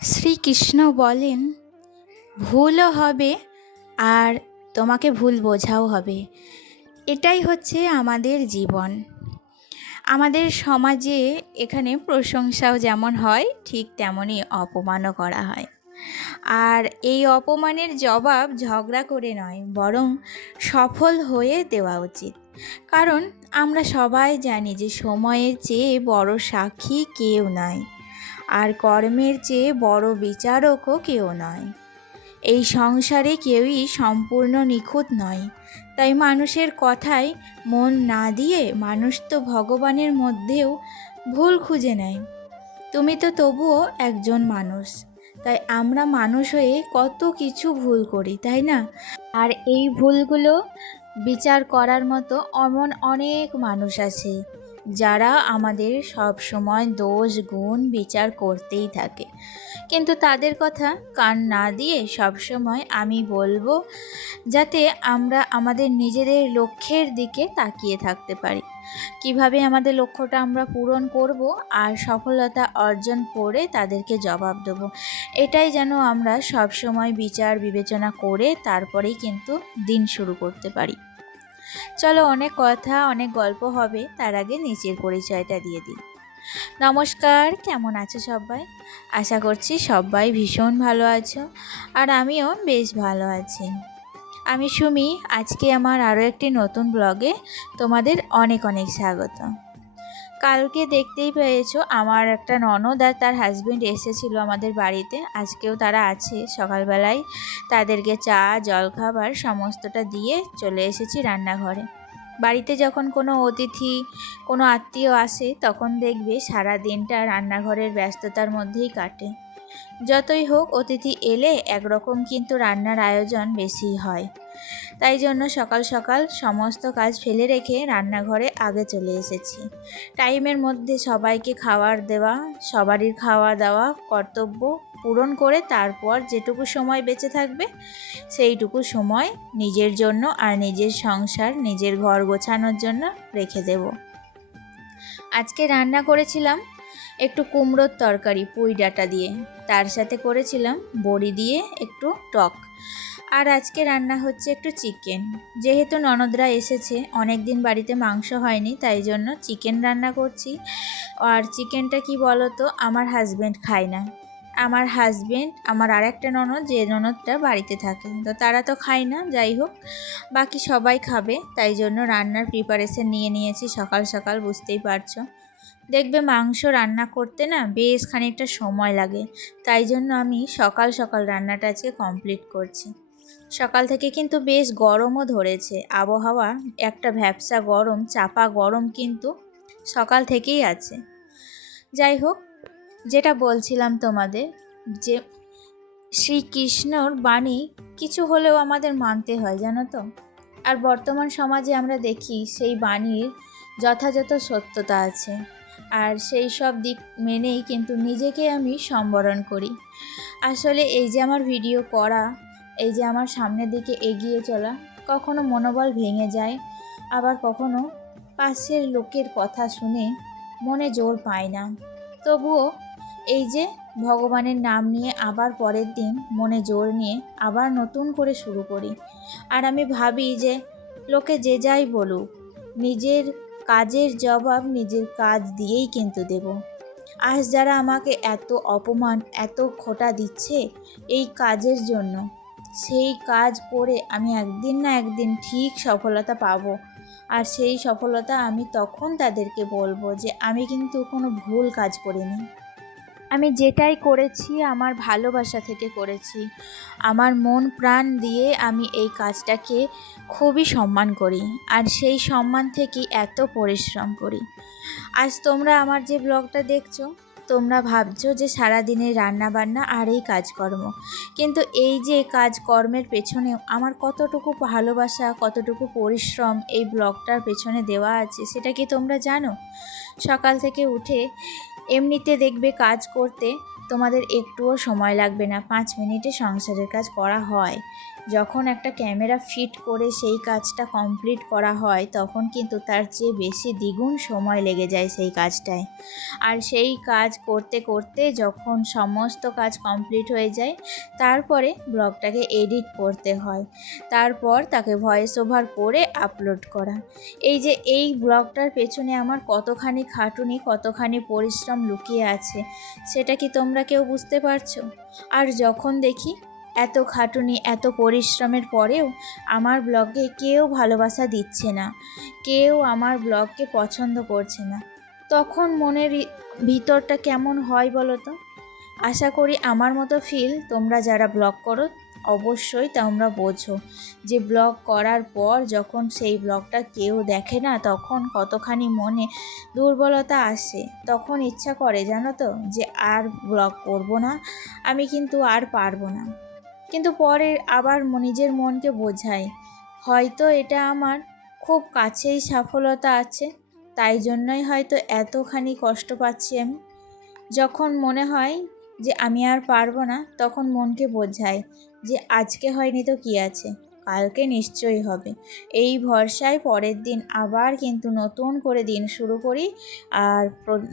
শ্রীকৃষ্ণ বলেন, ভুলও হবে আর তোমাকে ভুল বোঝাও হবে। এটাই হচ্ছে আমাদের জীবন। আমাদের সমাজে এখানে প্রশংসাও যেমন হয়, ঠিক তেমনই অপমানও করা হয়। আর এই অপমানের জবাব ঝগড়া করে নয়, বরং সফল হয়ে দেওয়া উচিত। কারণ আমরা সবাই জানি যে সময়ের চেয়ে বড় সাক্ষী কেউ নয়, আর কর্মের চেয়ে বড় বিচারকও কেউ নয়। এই সংসারে কেউই সম্পূর্ণ নিখুঁত নয়। তাই মানুষের কথায় মন না দিয়ে মানুষ তো ভগবানের মধ্যেও ভুল খুঁজে নেয়। তুমি তো তবুও একজন মানুষ। তাই আমরা মানুষ হয়ে কত কিছু ভুল করি, তাই না? আর এই ভুলগুলো বিচার করার মতো এমন অনেক মানুষ আছে যারা আমাদের সব সময় দোষ গুণ বিচার করতেই থাকে। কিন্তু তাদের কথা কান না দিয়ে সবসময় আমি বলবো, যাতে আমরা আমাদের নিজেদের লক্ষ্যের দিকে তাকিয়ে থাকতে পারি। কিভাবে আমাদের লক্ষ্যটা আমরা পূরণ করব আর সফলতা অর্জন করে তাদেরকে জবাব দেব, এটাই যেন আমরা সবসময় বিচার বিবেচনা করে তারপরেই কিন্তু দিন শুরু করতে পারি। চলো, অনেক কথা অনেক গল্প হবে, তার আগে নিচের পরিচয়টা দিয়ে দিই। নমস্কার, কেমন আছো সবাই? আশা করছি সবাই ভীষণ ভালো আছো, আর আমিও বেশ ভালো আছি। আমি সুমি। আজকে আমার আরও একটি নতুন ব্লগে তোমাদের অনেক অনেক স্বাগত। কালকে দেখতেই পেয়েছো, আমার একটা ননদ আর তার হাজবেন্ড এসেছিলো আমাদের বাড়িতে। আজকেও তারা আছে। সকালবেলায় তাদেরকে চা জলখাবার সমস্তটা দিয়ে চলে এসেছি রান্নাঘরে। বাড়িতে যখন কোনো অতিথি কোনো আত্মীয় আসে তখন দেখবে সারা দিনটা রান্নাঘরের ব্যস্ততার মধ্যেই কাটে। যতই হোক, অতিথি এলে একরকম কিন্তু রান্নার আয়োজন বেশি হয়। তাই জন্য সকাল সকাল সমস্ত কাজ ফেলে রেখে রান্নাঘরে আগে চলে এসেছি। টাইমের মধ্যে সবাইকে খাবার দেওয়া, সবারই খাওয়া দাওয়া কর্তব্য পূরণ করে তারপর যেটুকু সময় বেঁচে থাকবে সেইটুকু সময় নিজের জন্য আর নিজের সংসার, নিজের ঘর গোছানোর জন্য রেখে দেব। আজকে রান্না করেছিলাম একটু কুমড়োর তরকারি পুঁই ডাঁটা দিয়ে, তার সাথে করেছিলাম বড়ি দিয়ে একটু টক। আর আজকে রান্না হচ্ছে একটু চিকেন। যেহেতু ননদরা এসেছে, অনেক দিন বাড়িতে মাংস হয়নি, তাই জন্য চিকেন রান্না করছি। আর চিকেনটা কি বলো তো, আমার হাজব্যান্ড খায় না। আমার হাজব্যান্ড, আমার আর একটা ননদ, যে ননদটা বাড়িতে থাকে, তো তারা তো খায় না। যাই হোক, বাকি সবাই খাবে, তাই জন্য রান্নার প্রিপারেশন নিয়ে নিয়েছি সকাল সকাল। বুঝতেই পারছো, দেখবে মাংস রান্না করতে না বেশ খানিকটা সময় লাগে। তাই জন্য আমি সকাল সকাল রান্নাটা আজকে কমপ্লিট করছি। সকাল থেকে কিন্তু বেশ গরমও ধরেছে, আবহাওয়া একটা ভ্যাপসা গরম, চাপা গরম কিন্তু সকাল থেকেই আছে। যাই হোক, যেটা বলছিলাম তোমাদের, যে শ্রীকৃষ্ণর বাণী কিছু হলেও আমাদের মানতে হয়, জানো তো। আর বর্তমান সমাজে আমরা দেখি সেই বাণীর যথাযথ সত্যতা আছে, আর সেই সব দিক মেনেই কিন্তু নিজেকে আমি সম্বরণ করি। আসলে এই যে আমার ভিডিও করা, এই যে আমার সামনের দিকে এগিয়ে চলা, কখনো মনোবল ভেঙে যায়, আবার কখনো পাশের লোকের কথা শুনে মনে জোর পায় না। তবুও এই যে ভগবানের নাম নিয়ে আবার পরের দিন মনে জোর নিয়ে আবার নতুন করে শুরু করি। আর আমি ভাবি যে লোকে যে যাই বলুক, নিজের কাজের জবাব নিজের কাজ দিয়েই কিন্তু দেব। আজ যারা আমাকে এত অপমান, এত খোঁটা দিচ্ছে এই কাজের জন্য, সেই কাজ করে আমি একদিন না একদিন ঠিক সফলতা পাবো। আর সেই সফলতা আমি তখন তাদেরকে বলবো যে আমি কিন্তু কোনো ভুল কাজ করিনি। আমি যেটাই করেছি আমার ভালোবাসা থেকে করেছি, আমার মন প্রাণ দিয়ে আমি এই কাজটাকে খুবই সম্মান করি, আর সেই সম্মান থেকেই এত পরিশ্রম করি। আজ তোমরা আমার যে ব্লগটা দেখছো, তোমরা ভাবছো যে সারাদিনের রান্নাবান্না আর এই কাজকর্ম, কিন্তু এই যে কাজকর্মের পেছনেও আমার কতটুকু ভালোবাসা, কতটুকু পরিশ্রম এই ব্লগটার পেছনে দেওয়া আছে, সেটা কি তোমরা জানো? সকাল থেকে উঠে এমনিতে দেখবে কাজ করতে তোমাদের একটুও সময় লাগবে না, 5 মিনিটে সংসারের কাজ করা হয়। যখন একটা ক্যামেরা ফিট করে সেই কাজটা কমপ্লিট করা হয় তখন কিন্তু তার চেয়ে বেশি দ্বিগুণ সময় লেগে যায় সেই কাজটায়। আর সেই কাজ করতে করতে যখন সমস্ত কাজ কমপ্লিট হয়ে যায় তারপরে ব্লগটাকে এডিট করতে হয়, তারপর তাকে ভয়েস ওভার করে আপলোড করা। এই ব্লগটার পেছনে আমার কতখানি খাটুনি, কতখানি পরিশ্রম লুকিয়ে আছে সেটা কি তোমরা কেউ বুঝতে পারছো? আর যখন দেখি এত খাটুনি, এত পরিশ্রমের পরেও আমার ব্লগে কেউ ভালোবাসা দিচ্ছে না, কেউ আমার ব্লগকে পছন্দ করছে না, তখন মনের ভিতরটা কেমন হয় বলো তো? আশা করি আমার মতো ফিল তোমরা যারা ব্লগ করো অবশ্যই তোমরা বোঝো যে ব্লগ করার পর যখন সেই ব্লগটা কেউ দেখে না তখন কতখানি মনে দুর্বলতা আসে। তখন ইচ্ছা করে জানো তো যে আর ব্লগ করব না, আমি কিন্তু আর পারবো না। কিন্তু পরে আবার নিজের মনকে বোঝাই হয়তো এটা আমার খুব কাছেই সফলতা আছে, তাই জন্যই হয়তো এতখানি কষ্ট পাচ্ছি আমি। যখন মনে হয় যে আমি আর পারবো না তখন মনকে বোঝাই যে আজকে হয়নি তো কী আছে, কালকে নিশ্চয়ই হবে। এই ভরসায় পরের দিন আবার কিন্তু নতুন করে দিন শুরু করি, আর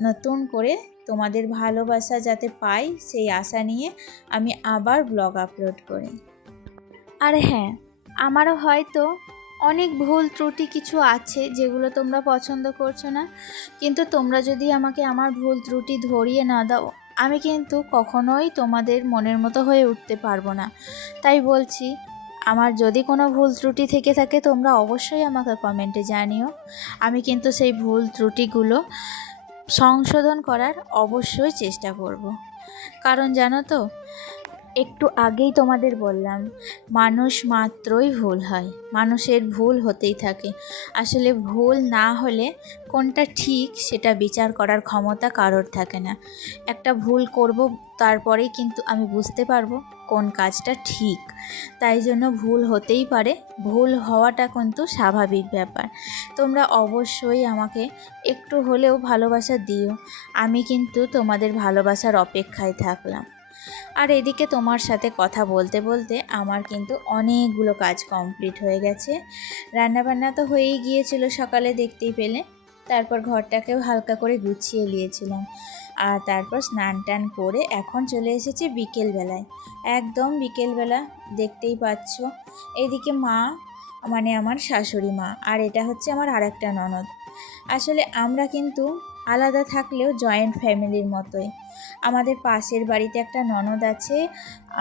নতুন করে তোমাদের ভালোবাসা যাতে পাই সেই আশা নিয়ে আমি আবার ব্লগ আপলোড করি। আর হ্যাঁ, আমারও হয়তো অনেক ভুল ত্রুটি কিছু আছে যেগুলো তোমরা পছন্দ করছো না, কিন্তু তোমরা যদি আমাকে আমার ভুল ত্রুটি ধরিয়ে না দাও আমি কিন্তু কখনোই তোমাদের মনের মতো হয়ে উঠতে পারবো না। তাই বলছি, আমার যদি কোনো ভুল ত্রুটি থেকে থাকে তোমরা অবশ্যই আমাকে কমেন্টে জানিও। আমি কিন্তু সেই ভুল ত্রুটিগুলো সংশোধন করার অবশ্যই চেষ্টা করব। কারণ জানো তো, একটু আগেই তোমাদের বললাম মানুষ মাত্রই ভুল হয়, মানুষের ভুল হতেই থাকে। আসলে ভুল না হলে কোনটা ঠিক সেটা বিচার করার ক্ষমতা কারোর থাকে না। একটা ভুল করব তারপরেই কিন্তু আমি বুঝতে পারবো কোন কাজটা ঠিক। তাই জন্য ভুল হতেই পারে, ভুল হওয়াটা কিন্তু স্বাভাবিক ব্যাপার। তোমরা অবশ্যই আমাকে একটু হলেও ভালোবাসা দিও, আমি কিন্তু তোমাদের ভালোবাসার অপেক্ষায় থাকলাম। আর এদিকে তোমার সাথে কথা বলতে বলতে আমার কিন্তু অনেকগুলো কাজ কমপ্লিট হয়ে গেছে। রান্নাবান্না তো হয়েই গিয়েছিল সকালে, দেখতেই পেলে। তারপর ঘরটাকেও হালকা করে গুছিয়ে নিয়েছিলাম, আর তারপর স্নান টান করে এখন চলে এসেছি বিকেলবেলায়, একদম বিকেলবেলা। দেখতেই পাচ্ছ এইদিকে মা, মানে আমার শাশুড়ি মা, আর এটা হচ্ছে আমার আরেকটা ননদ। আসলে আমরা কিন্তু আলাদা থাকলেও জয়েন্ট ফ্যামিলির মতোই। আমাদের পাশের বাড়িতে একটা ননদ আছে,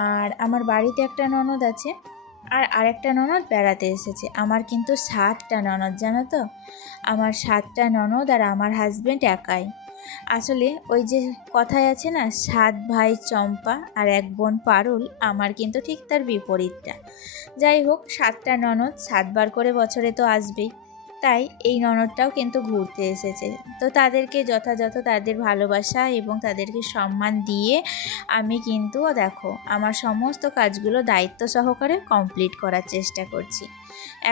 আর আমার বাড়িতে একটা ননদ আছে, আর আরেকটা ননদ বেড়াতে এসেছে। আমার কিন্তু 7টা ননদ, জানো তো? আমার 7টা ননদ আর আমার হাজব্যান্ড একাই। আসলে ওই যে কথায় আছে না, 7 ভাই চম্পা আর 1 বোন পারুল, আমার কিন্তু ঠিক তার বিপরীতটা। যাই হোক, 7টা ননদ 7 বার করে বছরে তো আসবেই, তাই এই ননদটাও কিন্তু ঘুরতে এসেছে। তো তাদেরকে যথাযথ তাদের ভালোবাসা এবং তাদেরকে সম্মান দিয়ে আমি কিন্তু দেখো আমার সমস্ত কাজগুলো দায়িত্ব সহকারে কমপ্লিট করার চেষ্টা করছি।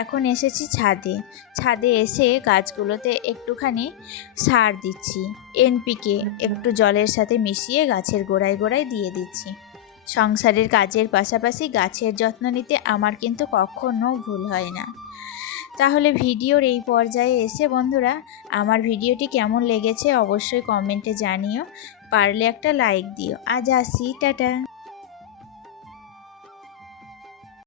এখন এসেছি ছাদে, ছাদে এসে গাছগুলোতে একটুখানি সার দিচ্ছি, এনপিকে একটু জলের সাথে মিশিয়ে গাছের গোড়ায় গোড়ায় দিয়ে দিচ্ছি। সংসারের কাজের পাশাপাশি গাছের যত্ন নিতে আমার কিন্তু কখনো ভুল হয় না। তাহলে ভিডিওর এই পর্যায়ে এসে বন্ধুরা আমার ভিডিওটি কেমন লেগেছে অবশ্যই কমেন্টে জানিও, পারলে একটা লাইক দিও। আজ আসি, টাটা।